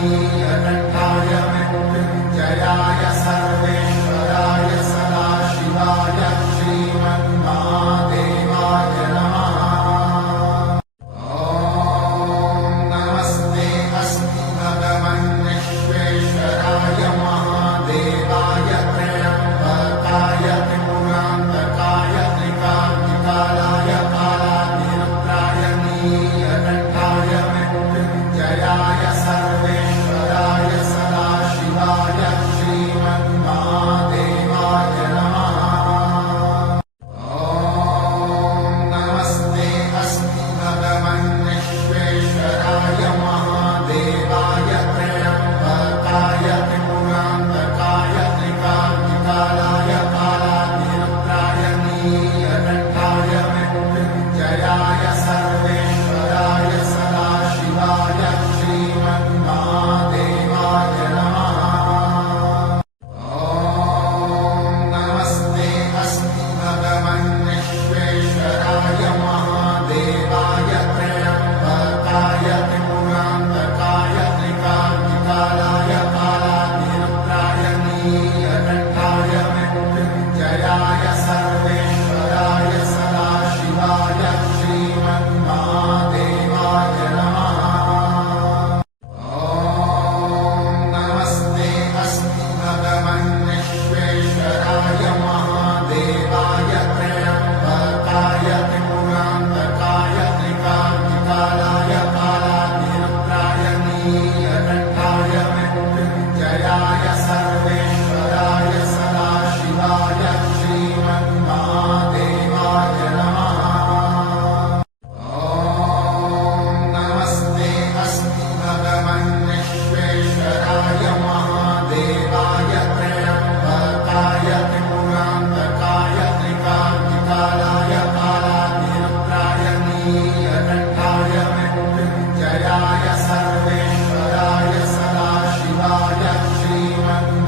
नीलकण्ठाय मृत्युञ्जयाय सर्वेश्वराय सदाशिवाय श्रीमन्महादेवाय नमः। ॐ नमस्ते अस्मि भगवन् विश्वेश्वराय महादेवाय त्र्यम्बकाय त्रिपुरान्तकाय त्रिकाग्निकालाय कालाग्निरुद्राय नीलकण्ठाय मृत्युञ्जयाय सर्वेश्वराय सदाशिवाय श्रीमन्महादेवाय नमः। ॐ नमस्ते अस्मि भगवन् विश्वेश्वराय महादेवाय त्र्यम्बकाय त्रिपुरान्तकाय त्रिकाग्निकालाय कालाग्निरुद्राय नीलकण्ठाय मृत्युञ्जयाय सर्वेश्वराय सदाशिवाय श्रीमन्महादेवाय नमः। ॐ नमस्ते अस्मि भगवन् विश्वेश्वराय महादेवाय त्र्यम्बकाय त्रिपुरान्तकाय त्रिकाग्निकालाय कालाग्निरुद्राय नीलकण्ठाय मृत्युञ्जयाय सर्वेश्वराय सदाशिवाय श्रीमन्महादेवाय नमः। ॐ नमस्ते अस्मि भगवन् विश्वेश्वराय महादेवाय त्र्यम्बकाय त्रिपुरान्तकाय त्रिकाग्निकालाय कालाग्निरुद्राय नीलकण्ठाय मृत्युञ्जयाय सर्वेश्वराय सदाशिवाय श्रीमन्महादेवाय नमः। ॐ नमस्ते अस्मि भगवन् विश्वेश्वराय महादेवाय त्र्यम्बकाय त्रिपुरान्तकाय त्रिकाग्निकालाय कालाग्निरुद्राय नीलकण्ठाय मृत्युञ्जयाय सर्वेश्वराय सदाशिवाय श्रीमन्महादेवाय नमः।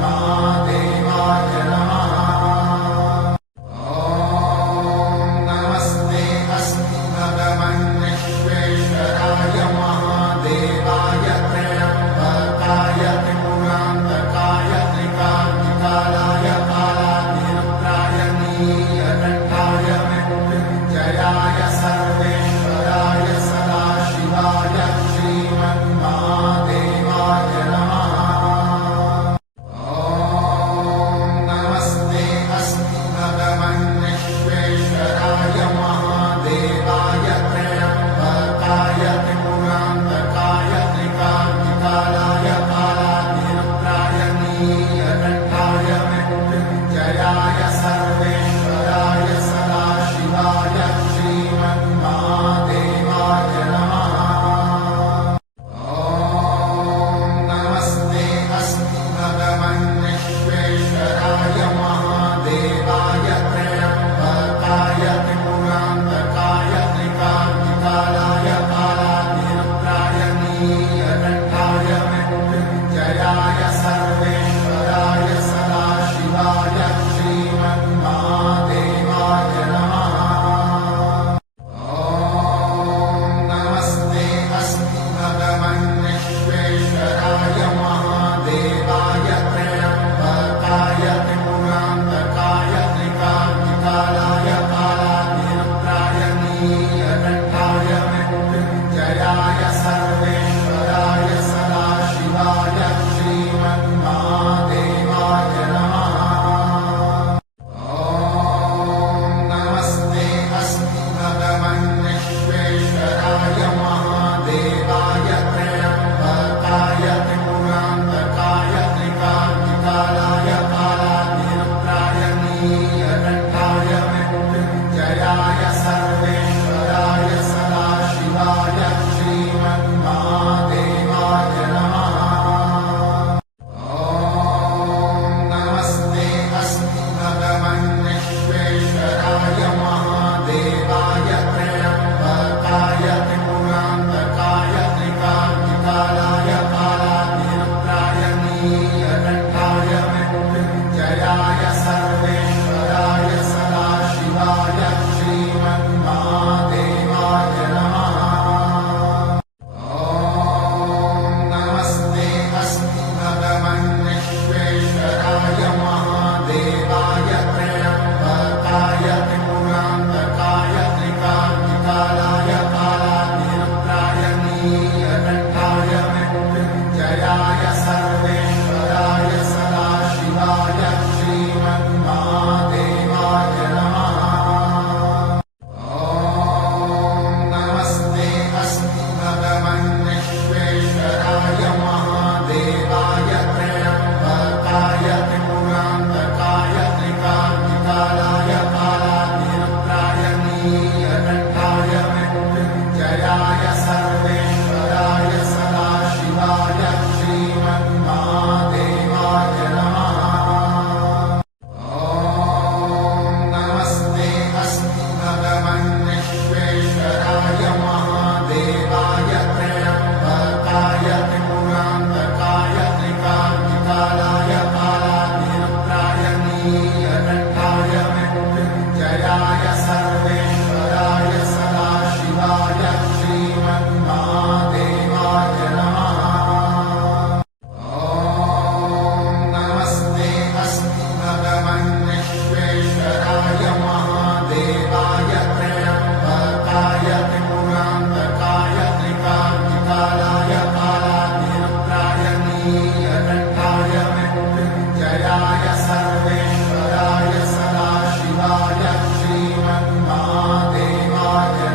नीलकण्ठाय मृत्युञ्जयाय सर्वेश्वराय सदाशिवाय श्रीमन्महादेवाय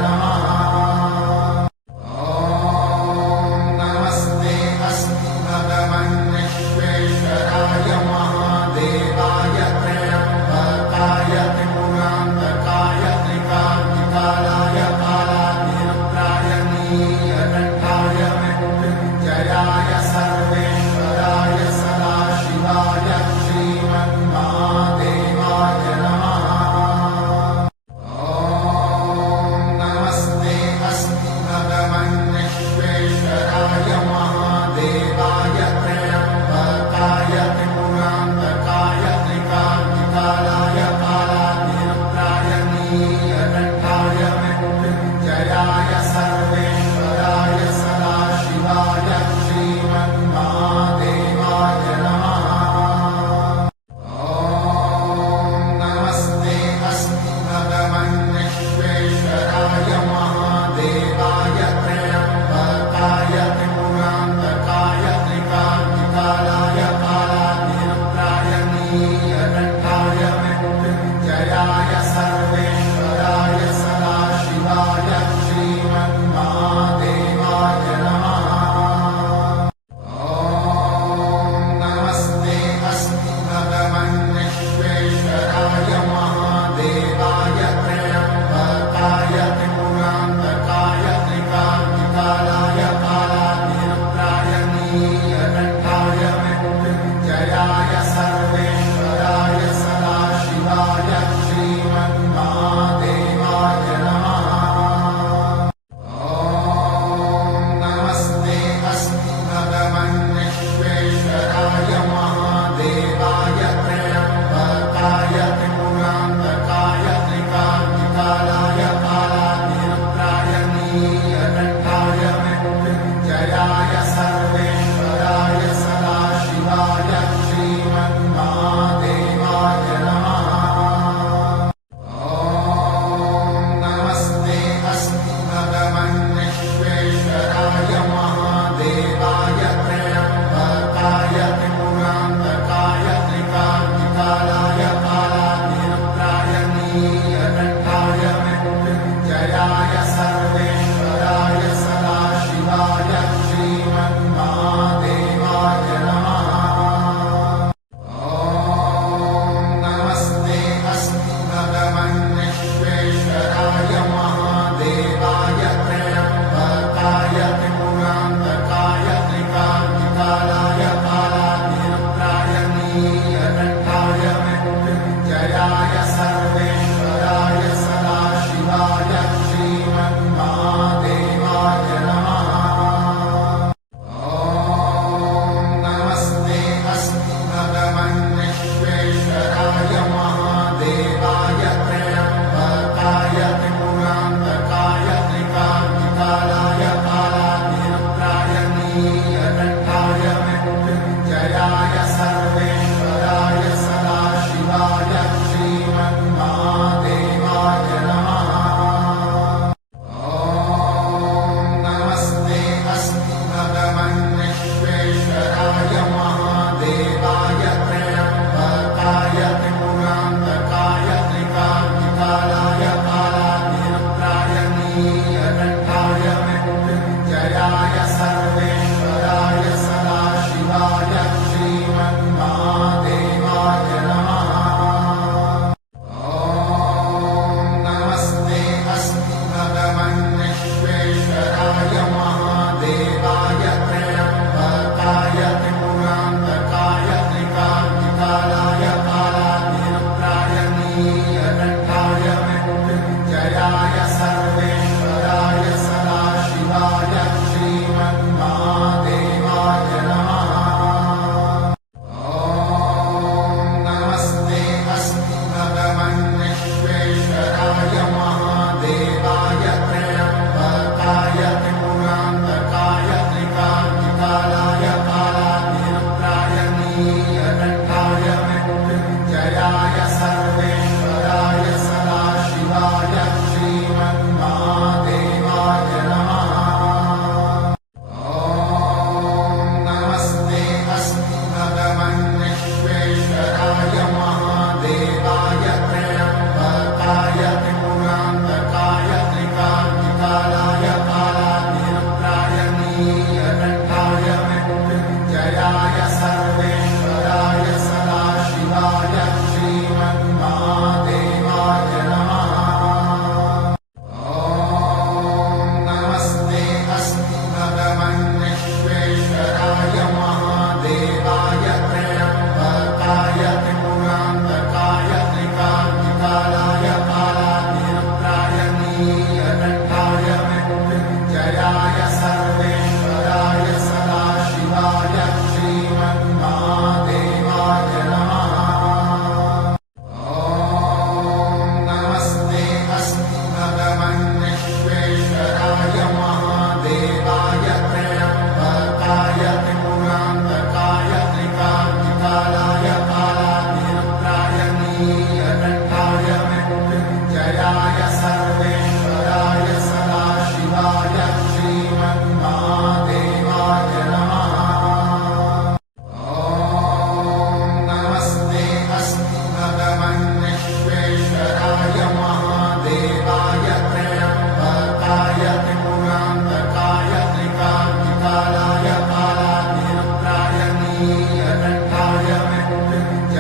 नमः। ॐ नमस्ते अस्तु भगवन् विश्वेश्वराय महादेवाय त्र्यम्बकाय त्रिपुरान्तकाय त्रिकाग्निकालाय कालाग्निरुद्राय नीलकण्ठाय मृत्युञ्जयाय सर्वेश्वराय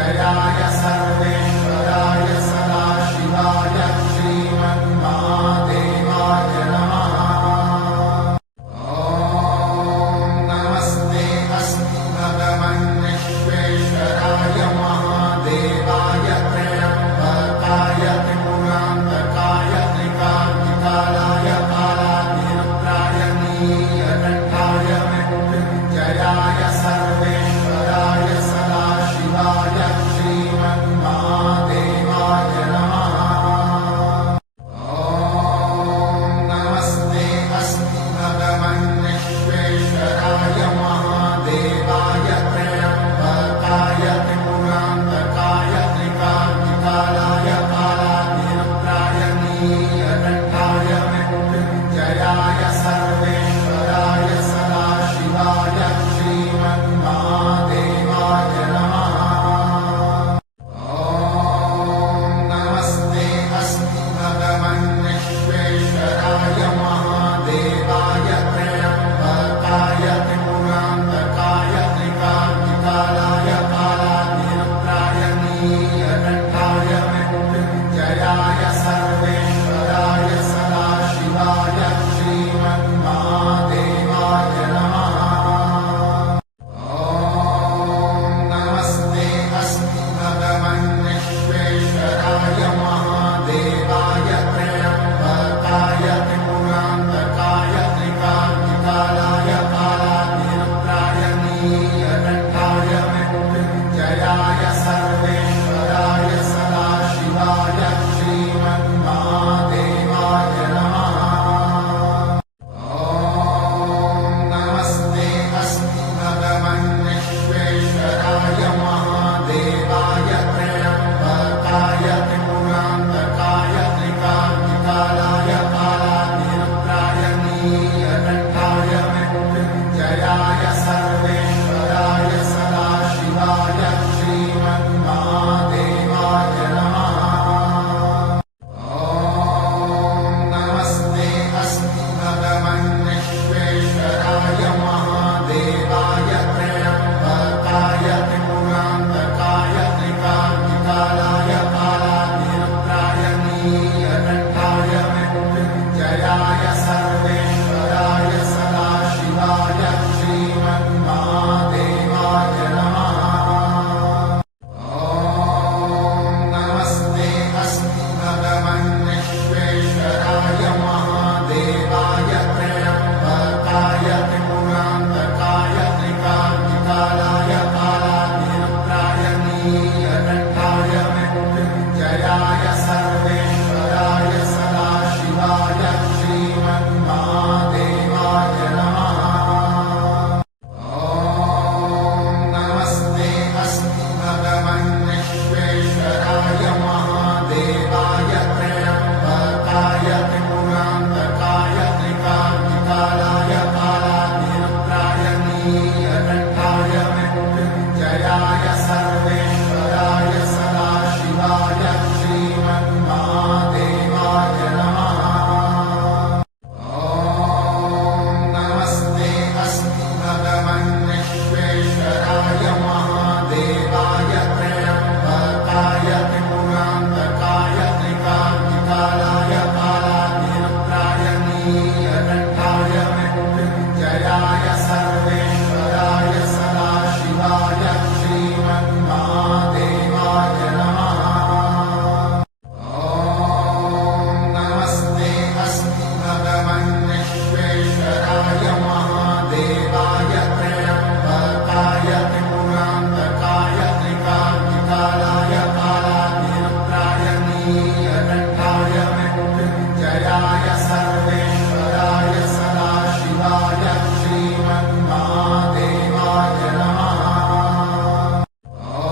मृत्युञ्जयाय सर्वेश्वराय सदाशिवाय श्रीमन्महादेवाय नमः। ॐ नमस्ते अस्तु भगवन् विश्वेश्वराय महादेवाय त्र्यम्बकाय त्रिपुरान्तकाय त्रिकाग्निकालाय कालाग्निरुद्राय नीलकण्ठाय मृत्युञ्जयाय सर्वेश्वराय सदाशिवाय श्रीमन्महादेवाय नमः। ॐ नमस्ते अस्तु भगवन् विश्वेश्वराय महादेवाय त्र्यम्बकाय त्रिपुरान्तकाय त्रिकाग्निकालाय कालाग्निरुद्राय नीलकण्ठाय मृत्युञ्जयाय सर्वेश्वराय सदाशिवाय श्रीमन्महादेवाय नमः। ॐ नमस्ते अस्तु भगवन् विश्वेश्वराय महादेवाय त्र्यम्बकाय त्रिपुरान्तकाय त्रिकाग्निकालाय कालाग्निरुद्राय नीलकण्ठाय मृत्युञ्जयाय सर्वेश्वराय सदाशिवाय श्रीमन्महादेवाय नमः। ॐ नमस्ते अस्तु भगवन् विश्वेश्वराय महादेवाय त्र्यम्बकाय त्रिपुरान्तकाय त्रिकाग्निकालाय कालाग्निरुद्राय नीलकण्ठाय मृत्युञ्जयाय सर्वेश्वराय सदाशिवाय श्रीमन्महादेवाय नमः। ॐ नमस्ते अस्तु भगवन् विश्वेश्वराय महादेवाय त्र्यम्बकाय त्रिपुरान्तकाय त्रिकाग्निकालाय कालाग्निरुद्राय नीलकण्ठाय मृत्युञ्जयाय सर्वेश्वराय सदाशिवाय श्रीमन्महादेवाय नमः। ॐ नमस्ते अस्तु भगवन् विश्वेश्वराय महादेवाय त्र्यम्बकाय त्रिपुरान्तकाय त्रिकाग्निकालाय कालाग्निरुद्राय नीलकण्ठाय मृत्युञ्जयाय सर्वेश्वराय सदाशिवाय श्रीमन्महादेवाय नमः। ॐ नमस्ते अस्तु भगवन् विश्वेश्वराय महादेवाय त्र्यम्बकाय त्रिपुरान्तकाय त्रिकाग्निकालाय कालाग्निरुद्राय नीलकण्ठाय मृत्युञ्जयाय सर्वेश्वराय सदाशिवाय श्रीमन्महादेवाय नमः। ॐ नमस्ते अस्तु भगवन् विश्वेश्वराय महादेवाय त्र्यम्बकाय त्रिपुरान्तकाय त्रिकाग्निकालाय कालाग्निरुद्राय नीलकण्ठाय मृत्युञ्जयाय सर्वेश्वराय सदाशिवाय श्रीमन्महादेवाय नमः। ॐ नमस्ते अस्तु भगवन् विश्वेश्वराय महादेवाय त्र्यम्बकाय त्रिपुरान्तकाय त्रिकाग्निकालाय कालाग्निरुद्राय नीलकण्ठाय मृत्युञ्जयाय सर्वेश्वराय सदाशिवाय श्रीमन्महादेवाय नमः। ॐ नमस्ते अस्तु भगवन् विश्वेश्वराय महादेवाय त्र्यम्बकाय त्रिपुरान्तकाय त्रिकाग्निकालाय कालाग्निरुद्राय नीलकण्ठाय मृत्युञ्जयाय सर्वेश्वराय सदाशिवाय श्रीमन्महादेवाय नमः। ॐ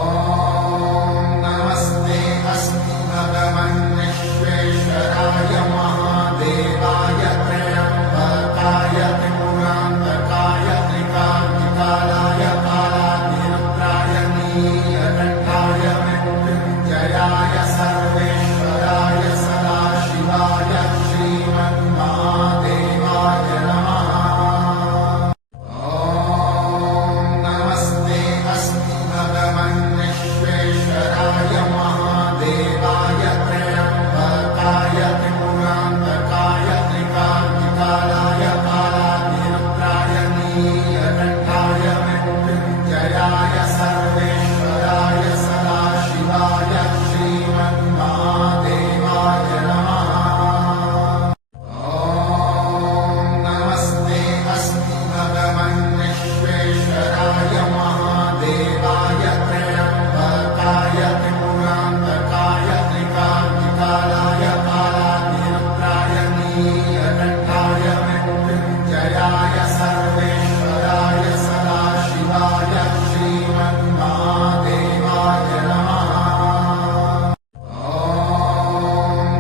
नमस्ते अस्तु भगवन् विश्वेश्वराय महादेवाय त्र्यम्बकाय त्रिपुरान्तकाय त्रिकाग्निकालाय कालाग्निरुद्राय नीलकण्ठाय मृत्युञ्जयाय सर्वेश्वराय सदाशिवाय श्रीमन्महादेवाय नमः। ॐ नमस्ते अस्तु भगवन् विश्वेश्वराय श्रीमन्महादेवाय नमः।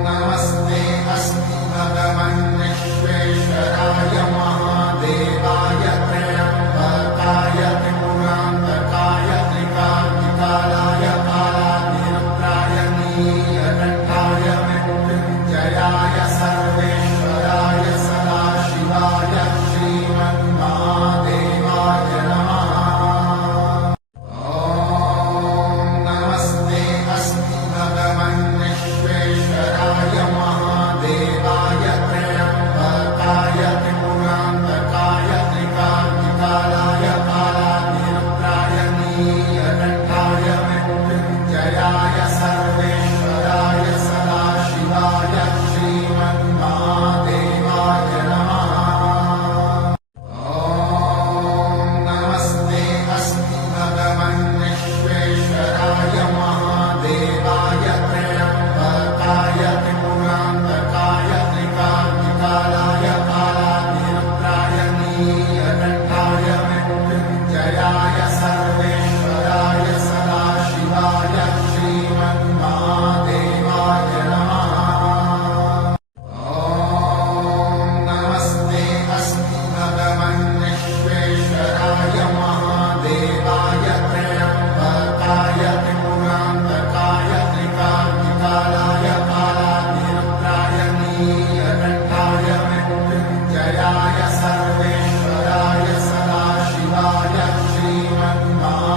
नमस्ते अस्तु भगवन् विश्वेश्वराय महादेवाय त्र्यम्बकाय त्रिपुरान्तकाय त्रिकाग्निकालाय कालाग्निरुद्राय नीलकण्ठाय मृत्युञ्जयाय सर्वेश्वराय सदाशिवाय श्रीमन्महादेवाय नमः। नमस्ते अस्तु भगवन् विश्वेश्वराय महादेवाय त्र्यम्बकाय त्रिपुरान्तकाय त्रिकाग्निकालाय कालाग्निरुद्राय नीलकण्ठाय मृत्युञ्जयाय सर्वेश्वराय सदाशिवाय श्रीमन्महादेवाय नमः। नमस्ते अस्तु भगवन् विश्वेश्वराय महादेवाय त्र्यम्बकाय त्रिपुरान्तकाय त्रिकाग्निकालाय कालाग्निरुद्राय नीलकण्ठाय मृत्युञ्जयाय सर्वेश्वराय सदाशिवाय श्रीमन्महादेवाय नमः। नमस्ते अस्तु भगवन् विश्वेश्वराय महादेवाय त्र्यम्बकाय त्रिपुरान्तकाय त्रिकाग्निकालाय कालाग्निरुद्राय नीलकण्ठाय मृत्युञ्जयाय सर्वेश्वराय सदाशिवाय श्रीमन्महादेवाय नमः। नमस्ते अस्तु भगवन् विश्वेश्वराय महादेवाय त्र्यम्बकाय त्रिपुरान्तकाय त्रिकाग्निकालाय कालाग्निरुद्राय नीलकण्ठाय मृत्युञ्जयाय सर्वेश्वराय सदाशिवाय श्रीमन्महादेवाय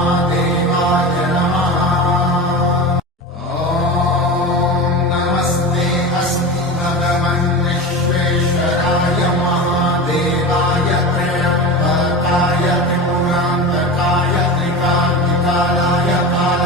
नमः। नमस्ते अस्तु भगवन् विश्वेश्वराय महादेवाय त्र्यम्बकाय त्रिपुरान्तकाय त्रिकाग्निकालाय कालाग्निरुद्राय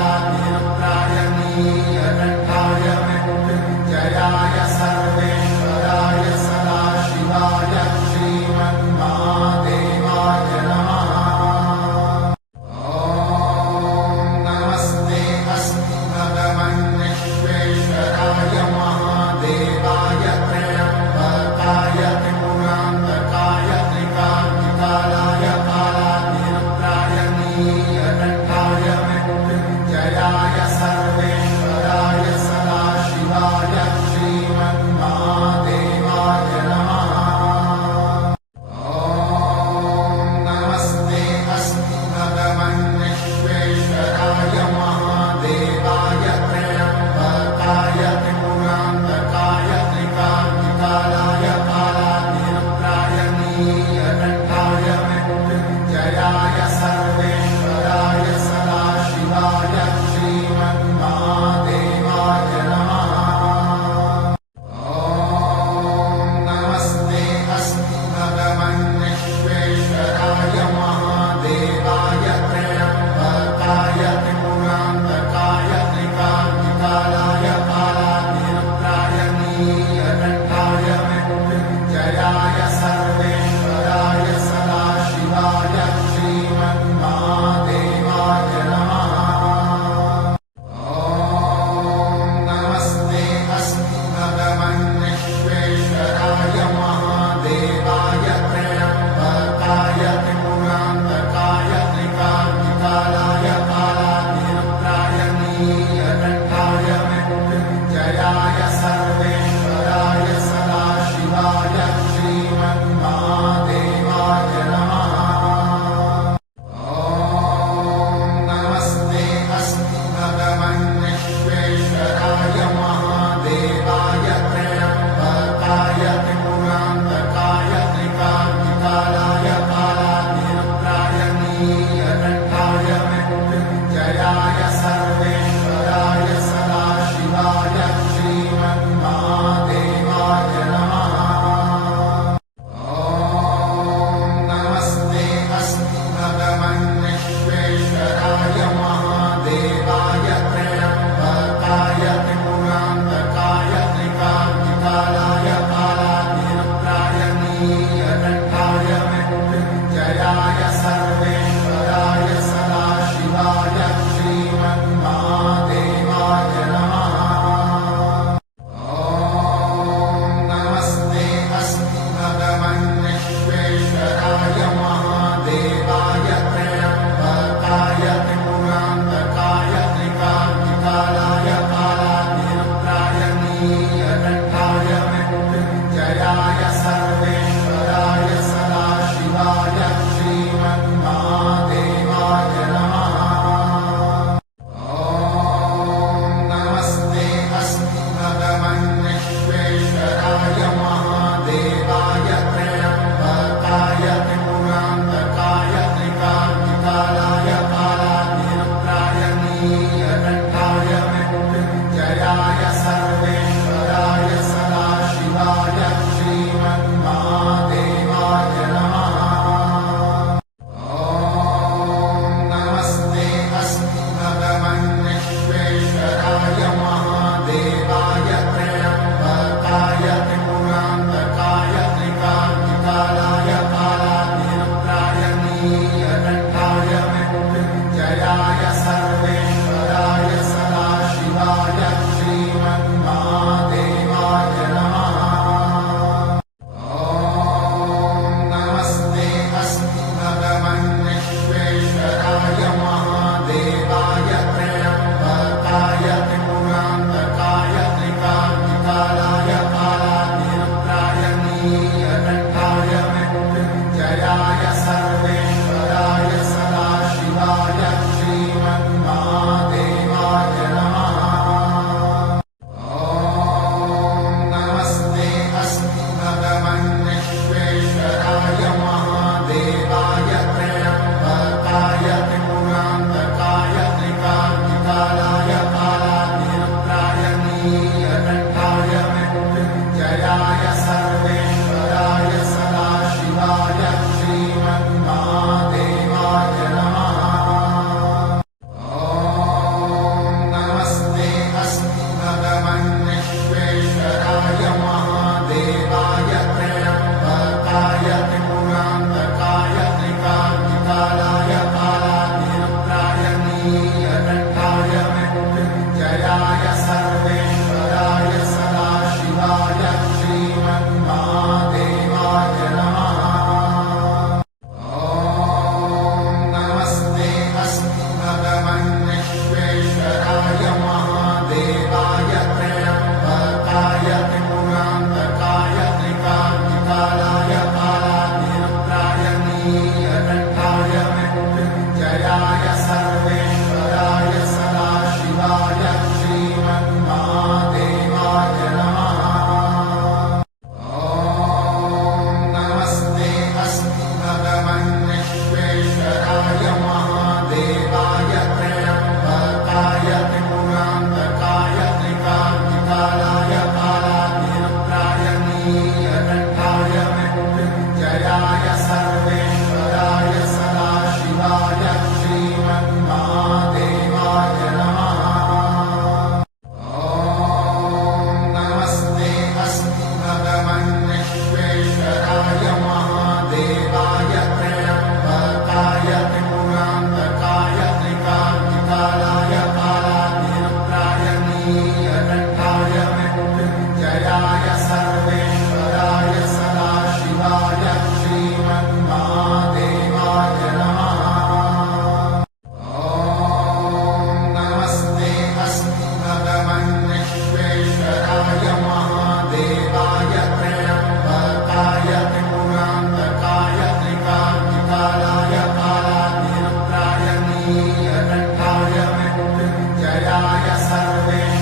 नीलकण्ठाय मृत्युञ्जयाय सर्वेश